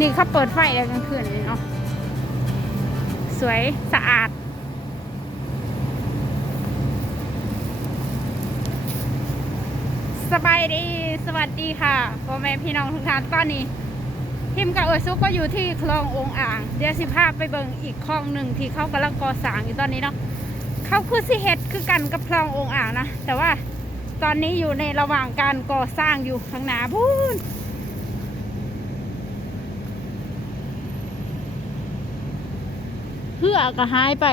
นี่เขาเปิดไฟแล้วกลางคืนเนาะสวยสะอาด สบายดีสวัสดีค่ะพ่อแม่พี่น้องทุกท่านตอนนี้ทิมกับเออซุกก็อยู่ที่คลององอ่าง เดี๋ยวสิพาไปเบิ่งอีกคลองหนึ่งที่เขากำลังก่อสร้างอยู่ตอนนี้เนาะเขาคือสิเฮ็ดคือกันกับคลององอ่างนะแต่ว่าตอนนี้อยู่ในระหว่างการก่อสร้างอยู่ข้างหน้าพูน เพื่อก็หายไป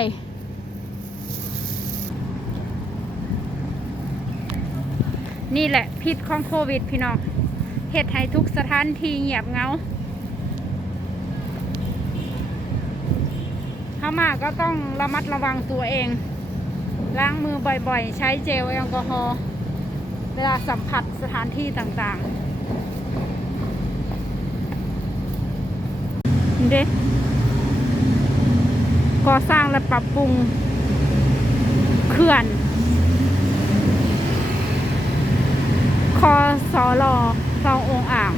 นี่แหละพิษของโควิดพี่น้องเหตุให้ทุกสถานที่เงียบเงาเข้ามาก็ต้องระมัดระวังตัวเอง ล้างมือบ่อยๆ ใช้เจลแอลกอฮอล์เวลาสัมผัสสถานที่ต่างๆ เด็ ก่อสร้างและปรับปรุงเขื่อน คอสอลอคลององอ่าง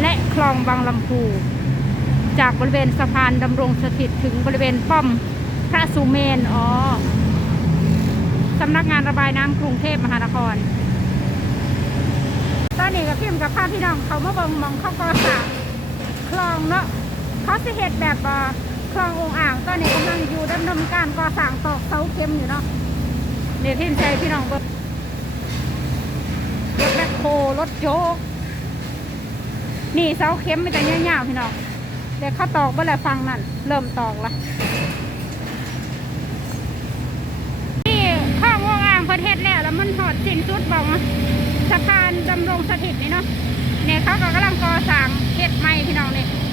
และคลองบางลำพู จากบริเวณสะพานดำรงสถิตถึงบริเวณป้อมพระสุเมน อ๋อ สำนักงานระบายน้ำกรุงเทพมหานคร ตอนนี้กับพิมกับภาพพี่น้องเขามาบงมองเข้าก่อสร้างคลองเนาะเขาสิเฮ็ดแบบอ่อ คลององอ่างตอนนี้กำลังอยู่ดำเนินการก่อสร้างตอกเสาเข็มอยู่เนาะเดี๋ยวพิมใจพี่น้องรถแบคโฮรถโจ๊กนี่เสาเข็มม่แต่ยาวๆพี่น้องเดี๋ยวเขาตอกเมื่อไรฟังนั่นเริ่มตอกละนี่ข้างวงอ่างประเทศแล้วแล้วมันหอดสิ้นสุดบอกนะสะพานดำรงสถิตนี่เนาะเนี่ยเขาก็กำลังก่อสร้างเฮ็ดใหม่พี่น้องเนี่ก่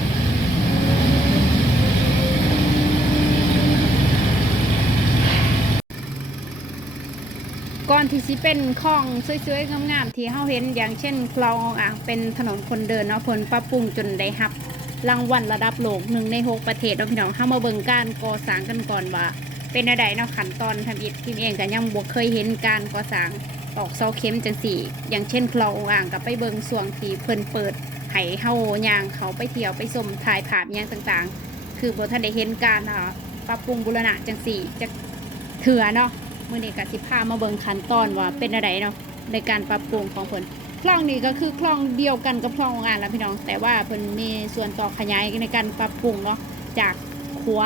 อนที่สิเป็นคลองสวยๆงามๆที่เฮาเห็นอย่างเช่นคลองอ่างเป็นถนนคนเดินเนาะเพิ่นปรับปรุงจนได้รับรางวัลระดับโลกหนึ่งในหกประเทศเนาะพี่น้องเฮามาเบิ่งการก่อสร้างกันก่อนว่า เป็นอะไรเนาะขั้นตอนทำอิฐพิมเองก็ยังบ่เคยเห็นการก่อสร้างตอกเสาเข็มจังสี่ อย่างเช่นคลองอ่างก็ไปเบิ่งส่วงที่เพิ่นเปิดให้เฮาย่างเขาไปเที่ยวไปชมถ่ายภาพอิหยังต่างๆ คือบ่ทันได้เห็นการอ่าปรับปรุงบูรณะจังสี่จะเถื่อเนาะ มื่อนี้ก็สิพามาเบิ่งขั้นตอนว่าเป็นอะไรเนาะในการปรับปรุงของเพิ่นคลองนี้ก็คือคลองเดียวกันกับคลององอางแล้วพี่น้อง แต่ว่าเพิ่นมีส่วนต่อขยายในการปรับปรุงเนาะจากขัว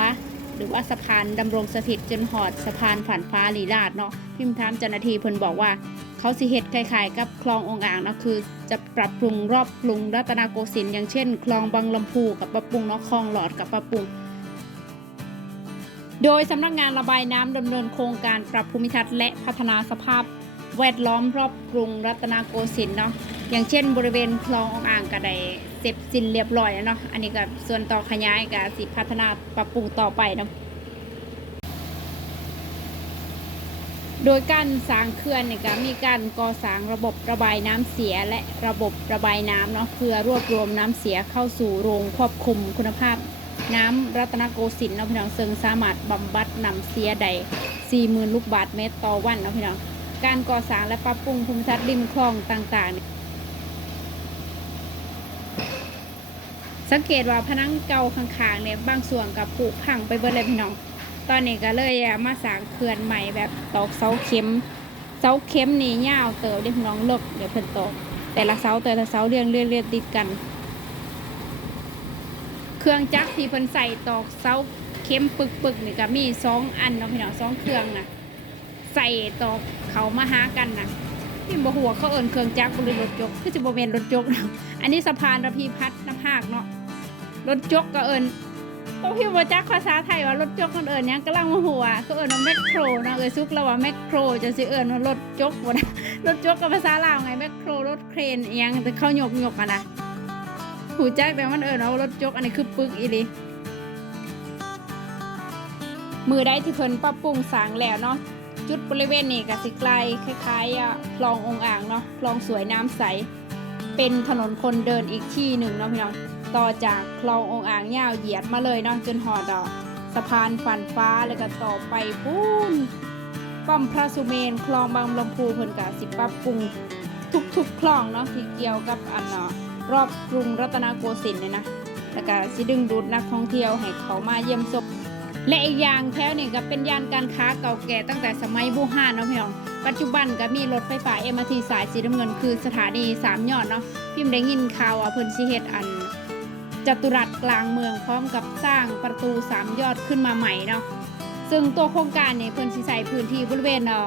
หรือว่าสะพานดำรงสถิตจนหอดสะพานผ่านฟ้าลีลาดเนาะพิมพ์ถามเจ้าหน้าที่เพิ่นบอกว่า เขาสิเฮ็ดคล้ายๆกับคลององอ่างเนาะคือจะปรับปรุงรอบปรุงรัตนโกสินทร์อย่างเช่น คลองบางลำพูกับปรับปรุงเนาะคลองหลอดกับปรับปรุง โดยสำนักงานระบายน้ำดำเนินโครงการปรับภูมิทัศน์และพัฒนาสภาพแวดล้อมรอบกรุงรัตนโกสินทร์เนาะอย่างเช่น บริเวณคลององอ่างกระไดเสร็จสิ้นเรียบร้อยแล้วเนาะอันนี้ก็ส่วนต่อขยายกับสิพัฒนาปรับปรุงต่อไปเนาะโดยการสร้างเขื่อนเนี่ยก็มีการก่อสร้างระบบระบายน้ำเสียและระบบระบายน้ำเนาะเพื่อรวบรวมน้ำเสียเข้าสู่โรงควบคุมคุณภาพ น้ำรัตนโกสินทร์เนาะพี่น้องซึ่งสามารถบำบัดนำเสียได้40,000 ลูกบาทเมตรต่อวันเนาะพี่น้องการก่อสร้างและปรับปรุงภูมิทัศน์ริมคลองต่างๆ สังเกตว่าผนังเก่าข้างๆเนี่ยบางส่วนกับผุพังไปเบิดเลยพี่น้อง ตอนนี้ก็เลยมาสร้างเขื่อนใหม่แบบตอกเสาเข็ม เสาเข็มนี่ยาวเติบเดี๋ยวพี่น้องเลิกเดี๋ยวเพิ่นตอกแต่ละเสาแต่ละเสาเรียงเรียงเรียงติดกัน เครื่องจักรที่เพิ่นใส่ตอกเสาเข็มปึกปึกนี่ก็มีสองอันเนาะพี่น้องสองเครื่องนะใส่ตอกเขามาหากันนะพี่บ่หัวเขาเอินเครื่องจักรหรือรถยกคือจะบ่แม่นรถยกนะอันนี้สะพานระพีพัฒน์น้ำหากเนาะรถยกก็เอินก็พี่บ่จักภาษาไทยว่ารถยกมันเอินหยังกำลังมาหัวก็เอินว่าแมคโครนะเอ้ยซุกแล้วว่าแมคโครจะสิเอินว่ารถยกบ่ได้รถยกกับภาษาลาวไงแมคโครรถเครนอิหยังแต่เขายกหยกๆอะนะ หูแจ้งแปลว่มันเอิญเอารถจกอันนี้คือปึกอีลีมือได้ที่เพิ่นปรับปรุงสางแล้วเนาะจุดบริเวณนี้ก็สิไกลคล้ายๆคลององอ่างเนาะคลองสวยน้ำใส เป็นถนนคนเดินอีกที่หนึ่งเนาะพี่น้องต่อจากคลององอ่างยาวเหยียดมาเลยเนาะจนหอดอกสะพานฝันฟ้าแล้วก็ต่อไปปูนป้อมพระสุเมนคลองบางลำพูเพิ่นก็สิปรับปรุงทุกๆคลองเนาะที่เกี่ยวกับอันเนาะ รอบกรุงรัตนโกสินทร์เลยนะแล้วก็สิดึงดูดนักท่องเที่ยวให้เขามาเยี่ยมชมและอีกอย่างแถวนี่ก็เป็นย่านการค้าเก่าแก่ตั้งแต่สมัยบูฮานเนาะพี่น้องปัจจุบันก็มีรถไฟฟ้า MRT สายสีน้ำเงินคือสถานีสามยอดเนาะพิมพ์ได้ยินข่าวว่าเพิ่นสิเฮ็ดอันจัตุรัสกลางเมืองพร้อมกับสร้างประตูสามยอดขึ้นมาใหม่เนาะซึ่งตัวโครงการเนี่ยเพิ่นสิใส่พื้นที่บริเวณเนาะ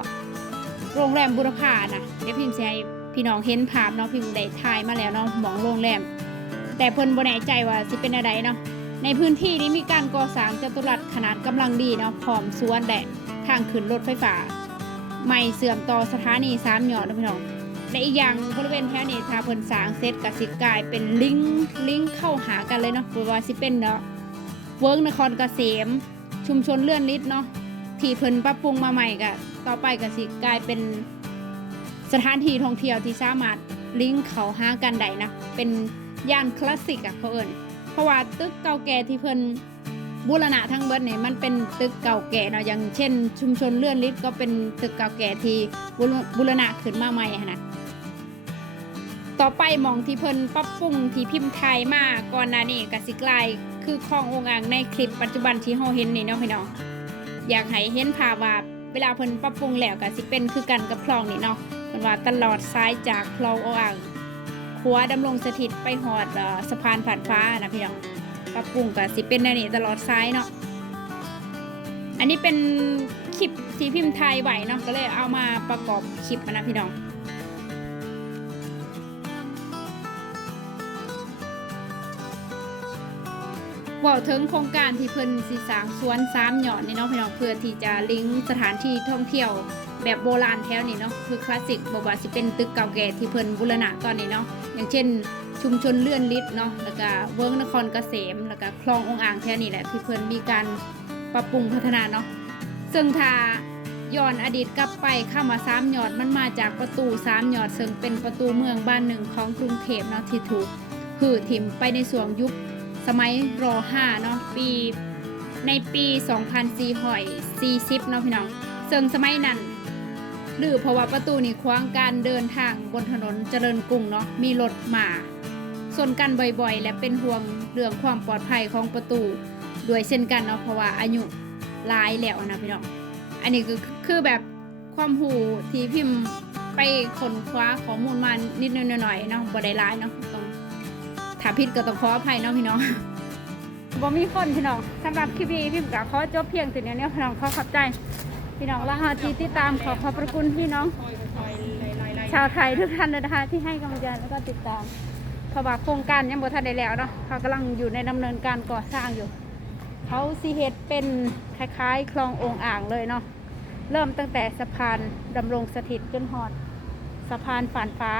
โรงแรมบุรพานะเดี๋ยวพิมพ์สิให้ พี่น้องเห็นภาพเนาะพิมพ์ได้ถ่ายมาแล้วเนาะหมองโรงแรม แต่เพิ่นบ่แน่ใจว่าสิเป็นอะไรเนาะในพื้นที่นี้มีการก่อสร้างจัตุรัสขนาดกำลังดีเนาะพร้อมสวนและทางขึ้นรถไฟฟ้าใหม่เสื่อมต่อสถานีสามยอดนะพี่น้องและอีกอย่างบริเวณแถวนี้ถ้าเพิ่นสร้างเสร็จก็สิกลายเป็นลิงก์ลิงก์เข้าหากันเลยเนาะบ่ว่าสิเป็นเนาะเวิร์กนครเกษม ชุมชนเลื่อนลิศเนาะที่เพิ่นปรับปรุงมาใหม่ก็ต่อไปก็สิกลายเป็น สถานที่ท่องเที่ยวที่สามารถลิงก์เข้าหากันได้นะ เป็นย่านคลาสสิกอะเขาเอิ้นเพราะว่าตึกเก่าแก่ที่เพิ่นบูรณะทั้งเบิดเนี่ยมันเป็นตึกเก่าแก่เนาะอย่างเช่น ชุมชนเลื่อนลิศก็เป็นตึกเก่าแก่ที่บูรบูรณะขึ้นมาใหม่หั้นะต่อไปหมองที่เพิ่นปรับปรุงที่พิมพ์ไทยมาก่อนหน้านี้ก็สิกลายคือคลององอ่างในคลิปปัจจุบันที่เฮาเห็นนี่เนาะพี่น้องอยากให้เห็นภาพว่าเวลาเพิ่นปรับปรุงแล้วก็สิเป็นคือกันกับคลองนี่เนาะ เพิ่นว่าตลอดซ้ายจากคลององอ่างขวดำรงสถิตไปหอดอสะพานผ่านฟ้านะพี่น้องปรับปรุงก็สิเป็นแนนี้ตลอดซ้ายเนาะอันนี้เป็นคลิปที่พิมพ์ไทยไหวเนาะก็เลยเอามาประกอบคลิปนะพี่น้องว่าถึงโครงการที่เพิ่นสิสางสวนสามหยอดนี่เนาะพี่น้องเพื่อที่จะลิงก์สถานที่ท่องเที่ยว แบบโบราณแถวนี้เนาะคือคลาสสิกบอกว่าสิเป็นตึกเก่าแก่ที่เพิ่นบูรณะตอนนี้เนาะอย่างเช่นชุมชนเลื่อนลิฟต์เนาะแล้วก็เวิร์กนครเกษมแล้วก็คลององอ่างแถวนี้แหละที่เพิ่นมีการปรับปรุงพัฒนาเนาะซึ่งถ้าย้อนอดีตกลับไปเข้ามาสามหยอดมันมาจากประตูสามหยอด ซึ่งเป็นประตูเมืองบ้านหนึ่งของกรุงเทพเนาะที่ถูกหือถิ่มไปในส่วงยุคสมัยร5เนาะปีในปี 2440เนาะพี่น้องซึ่งสมัยนั้น หรือเพราะว่าประตูนี่ขวางการเดินทางบนถนนเจริญกรุงเนาะมีรถมาส่วนกันบ่อยๆ และเป็นห่วงเรื่องความปลอดภัยของประตูด้วยเช่นกันเนาะเพราะว่าอายุหลายแล้วนะพี่น้องอันนี้คือคือแบบความหูที่พิมพ์ไปค้นคว้าข้อมูลมานิดหน่อยๆเนาะบ่ได้หลายเนาะต้องถ้าผิดก็ต้องขออภัยเนาะพี่น้องบ่มีคนพี่น้องสำหรับคลิปนี้พี่ก็ขอจบเพียงแต่นี้เนี่ยพี่น้องขอขอบใจ พี่น้องและหาที่ติดตามขอขอบพระคุณพี่น้อง ชาวไทยทุกท่านเลยนะคะที่ให้กำลังใจแล้วก็ติดตามเพราะว่าโครงการยังบ่ทันได้แล้วเนาะเขากำลังอยู่ในดำเนินการก่อสร้างอยู่ เขาสีเฮ็ดเป็นคล้ายๆ คลององอ่างเลยเนาะเริ่มตั้งแต่สะพานดำรงสถิตจนหอด สะพานฝานฟ้า